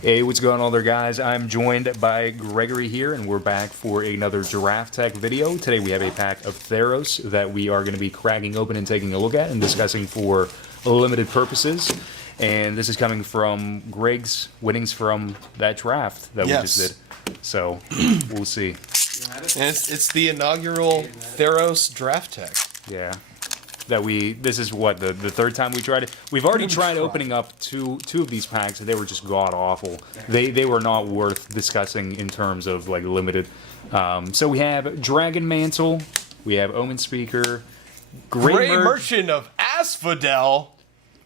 Hey, what's going on there, guys? I'm joined by Gregory here, and we're back for another Giraffe Tech video. Today we have a pack of Theros that we are going to be cracking open and taking a look at and discussing for limited purposes. And this is coming from Greg's winnings from that draft that we just did. So, we'll see. And it's the inaugural Theros Draft Tech. Yeah. This is what, the third time we tried it? We've already tried opening up two of these packs, and they were just god-awful. They were not worth discussing in terms of, like, limited. So we have Dragon Mantle, we have Omen Speaker, Grey Merchant of Asphodel.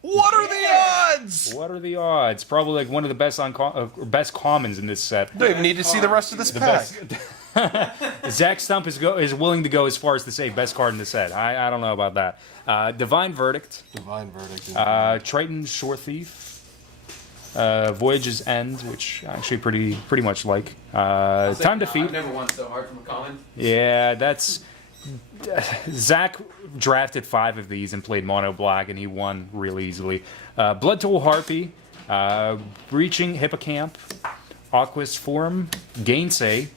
What are the odds? What are the odds? Probably, like, one of the best best commons in this set. Don't even need to see the rest of this pack. Zach Stump is willing to go as far as to say best card in the set. I don't know about that. Divine Verdict. Divine Verdict. Triton Shore Thief. Voyage's End, which I actually pretty much like. Time Defeat. I've never won so hard from a common. Yeah, that's... Zach drafted 5 of these and played Mono Black, and he won real easily. Blood Toll Harpy. Breaching Hippocamp. Aquist Forum. Gainsay.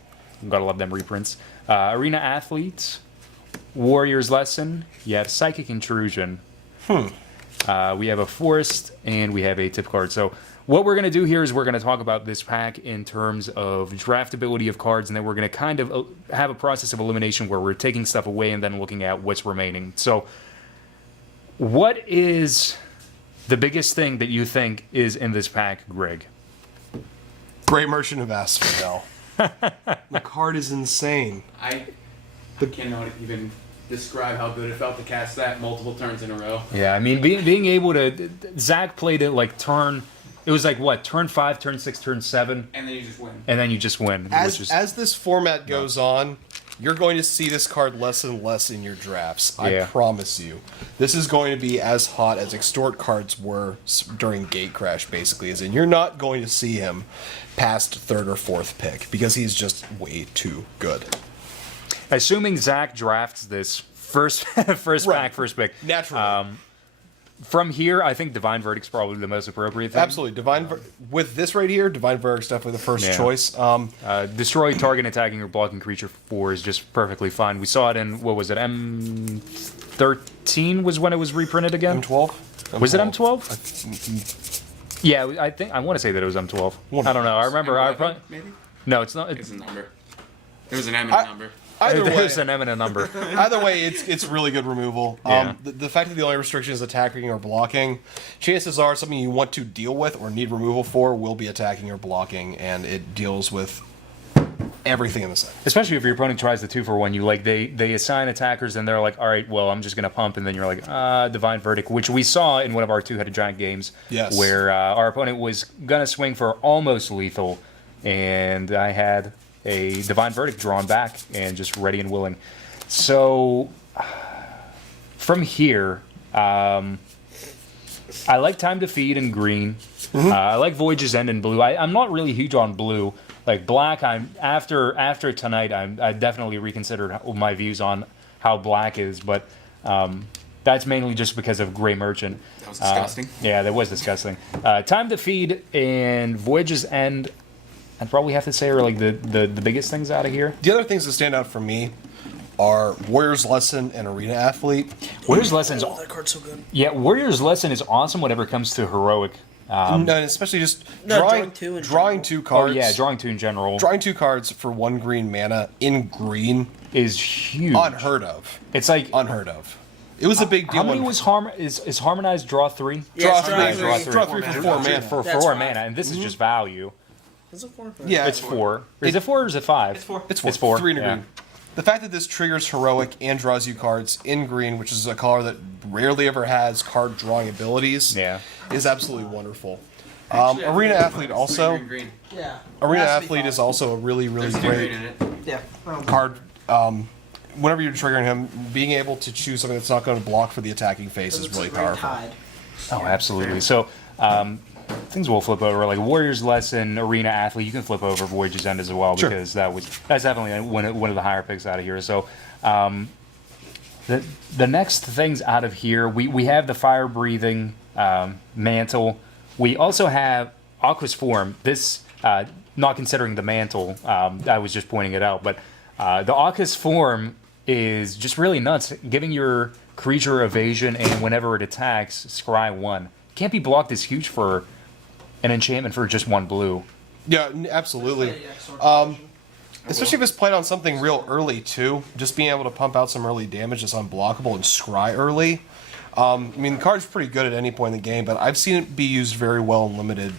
Gotta love them reprints. Arena Athlete, Warrior's Lesson. You have Psychic Intrusion. We have a Forest, and we have a tip card. So what we're going to do here is we're going to talk about this pack in terms of draftability of cards, and then we're going to kind of have a process of elimination where we're taking stuff away and then looking at what's remaining. So what is the biggest thing that you think is in this pack, Greg? Grey Merchant of Asphodel. The card is insane. I cannot even describe how good it felt to cast that multiple turns in a row. Yeah, I mean, being able to... Zach played it like turn... It was like, what, turn 5, turn 6, turn 7? And then you just win. And then you just win. As this format goes on, you're going to see this card less and less in your drafts. I promise you. This is going to be as hot as Extort cards were during Gate Crash, basically. As in, you're not going to see him past 3rd or 4th pick, because he's just way too good. Assuming Zach drafts this first pick. Naturally. From here, I think Divine Verdict's probably the most appropriate thing. Absolutely. With this right here, Divine Verdict's definitely the first choice. Destroy target attacking or blocking creature for 4 is just perfectly fine. We saw it in, what was it, M13 was when it was reprinted again? M12? Was it M12? Yeah, I want to say that it was M12. I don't know. I remember. Maybe? No, it's not. It's a number. It was an eminent number. Either way, it's an eminent number. Either way, it's really good removal. The fact that the only restriction is attacking or blocking, chances are something you want to deal with or need removal for will be attacking or blocking, and it deals with everything in the set. Especially if your opponent tries the 2-for-1, they assign attackers and they're like, all right, well, I'm just gonna pump, and then you're like, Divine Verdict, which we saw in one of our 2-headed giant games, where our opponent was gonna swing for almost lethal, and I had a Divine Verdict drawn back and just ready and willing. So from here, I like Time to Feed in green. I like Voyage's End in blue. I'm not really huge on blue. Like black, after tonight, I definitely reconsidered my views on how black is, but that's mainly just because of Grey Merchant. That was disgusting. Yeah, that was disgusting. Time to Feed and Voyage's End, I'd probably have to say, are like the biggest things out of here. The other things that stand out for me are Warrior's Lesson and Arena Athlete. Warrior's Lesson is... Oh, that card's so good. Yeah, Warrior's Lesson is awesome whenever it comes to heroic. And especially just drawing two cards. Oh yeah, drawing 2 in general. Drawing 2 cards for 1 green mana in green is huge. Unheard of. It's like unheard of. It was a big deal. How many was is Harmonized draw 3? Draw 3. Draw 3 for 4 mana. For 4 mana, and this is just value. Is it 4? Yeah, it's 4. Is it 4 or is it 5? It's 4. It's 4. 3 in green. The fact that this triggers heroic and draws you cards in green, which is a color that rarely ever has card drawing abilities, is absolutely wonderful. Actually, Arena Athlete also. Green. Yeah. Arena Athlete is also a really great card. Whenever you're triggering him, being able to choose something that's not going to block for the attacking phase is really powerful. Oh, absolutely. So, things will flip over, like Warrior's Lesson, Arena Athlete. You can flip over Voyage's End as well, because that's definitely one of the higher picks out of here. So, the next things out of here, we have the Fire Breathing Mantle. We also have Aqua's form, this, not considering the mantle, I was just pointing it out, but the Aqua's form is just really nuts, giving your creature evasion, and whenever it attacks, scry 1. Can't be blocked is huge for an enchantment for just 1 blue. Yeah, absolutely. Especially if it's played on something real early too. Just being able to pump out some early damage that's unblockable and scry early. I mean, the card's pretty good at any point in the game, but I've seen it be used very well and limited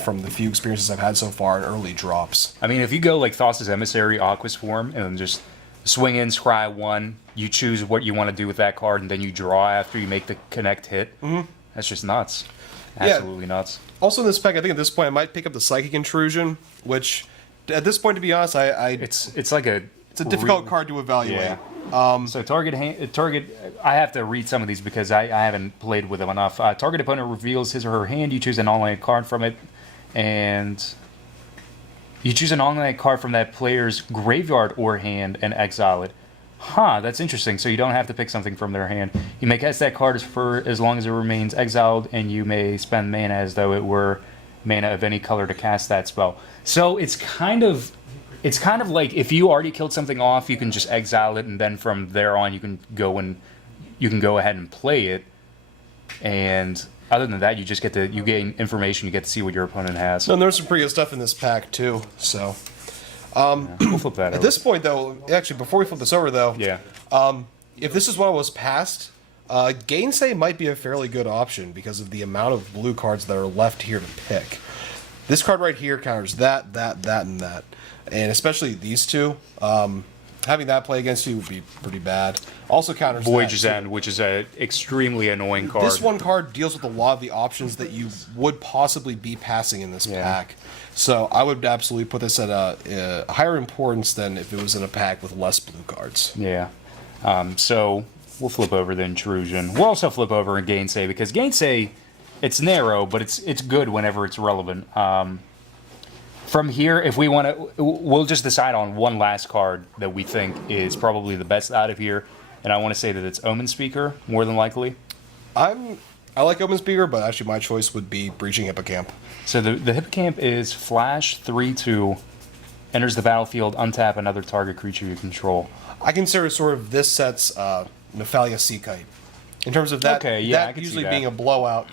from the few experiences I've had so far in early drops. I mean, if you go like Thassa's Emissary, Aqua's form, and then just swing in, scry 1, you choose what you want to do with that card, and then you draw after you make the connect hit. That's just nuts. Absolutely nuts. Also in this pack, I think at this point I might pick up the Psychic Intrusion, which at this point, to be honest, It's like a... it's a difficult card to evaluate. Yeah. So target, I have to read some of these because I haven't played with them enough. Target opponent reveals his or her hand. You choose an online card from it, and you choose an online card from that player's graveyard or hand and exile it. Huh, that's interesting. So you don't have to pick something from their hand. You may cast that card for as long as it remains exiled, and you may spend mana as though it were mana of any color to cast that spell. So it's kind of like if you already killed something off, you can just exile it, and then from there on you can go ahead and play it. And other than that, you just get you gain information. You get to see what your opponent has. And there's some pretty good stuff in this pack too. So We'll flip that at over. this point, though, actually before we flip this over, though, Yeah. if this is what was passed, Gainsay might be a fairly good option because of the amount of blue cards that are left here to pick. This card right here counters that, and that. And especially these two. Having that play against you would be pretty bad. Also counters Voyage's that, End, which is a extremely annoying card. This one card deals with a lot of the options that you would possibly be passing in this pack. So I would absolutely put this at a higher importance than if it was in a pack with less blue cards. Yeah. So we'll flip over the Intrusion. We'll also flip over a Gainsay, because Gainsay, it's narrow, but it's good whenever it's relevant. From here, if we want to, we'll just decide on one last card that we think is probably the best out of here. And I want to say that it's Omen Speaker, more than likely. I like Omen Speaker, but actually my choice would be Breaching Hippocamp. So the Hippocamp is flash 3/2, enters the battlefield, untap another target creature you control. I consider sort of this set's Nephalia Sea Kite. In terms of that, Okay, yeah, I that can see usually that. being a blowout.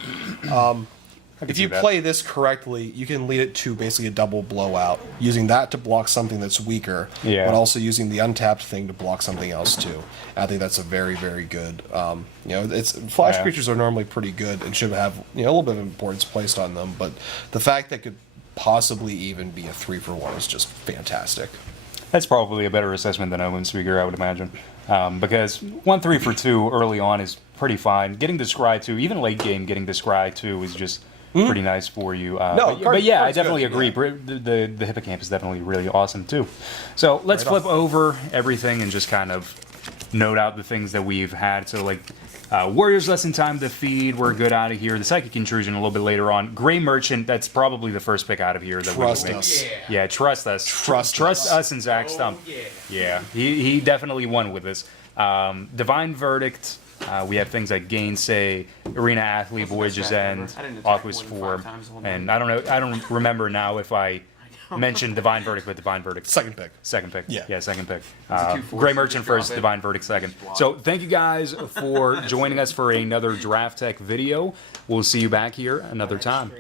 If see you that. play this correctly, you can lead it to basically a double blowout, using that to block something that's weaker, Yeah. but also using the untapped thing to block something else too. And I think that's a very, very good. It's flash Yeah. creatures are normally pretty good and should have a little bit of importance placed on them, but the fact that could possibly even be a 3-for-1 is just fantastic. That's probably a better assessment than Omen Speaker, I would imagine. Because 1 3-for-2 early on is pretty fine. Getting the Scry 2, even late game, getting the Scry 2 is just pretty nice for you. But yeah, I definitely agree. The Hippocamp is definitely really awesome too. So let's flip over everything and just kind of note out the things that we've had. So like Warriors Lesson Time to Feed, we're good out of here. The Psychic Intrusion a little bit later on. Gray Merchant, that's probably the first pick out of here. That Trust we us. Yeah, trust us. Trust us and Zach Stump. Yeah, he definitely won with this. Divine Verdict. We have things like Gainsay, Arena Athlete, Voyage's End, Aqua's Form, and I don't remember now if I mentioned Divine Verdict, but Divine Verdict. Second pick. Second pick. Yeah. Second pick. it 2/4 Gray Merchant drop first, it? Divine Verdict second. So thank you guys for joining us for another Draft Tech video. We'll see you back here another time.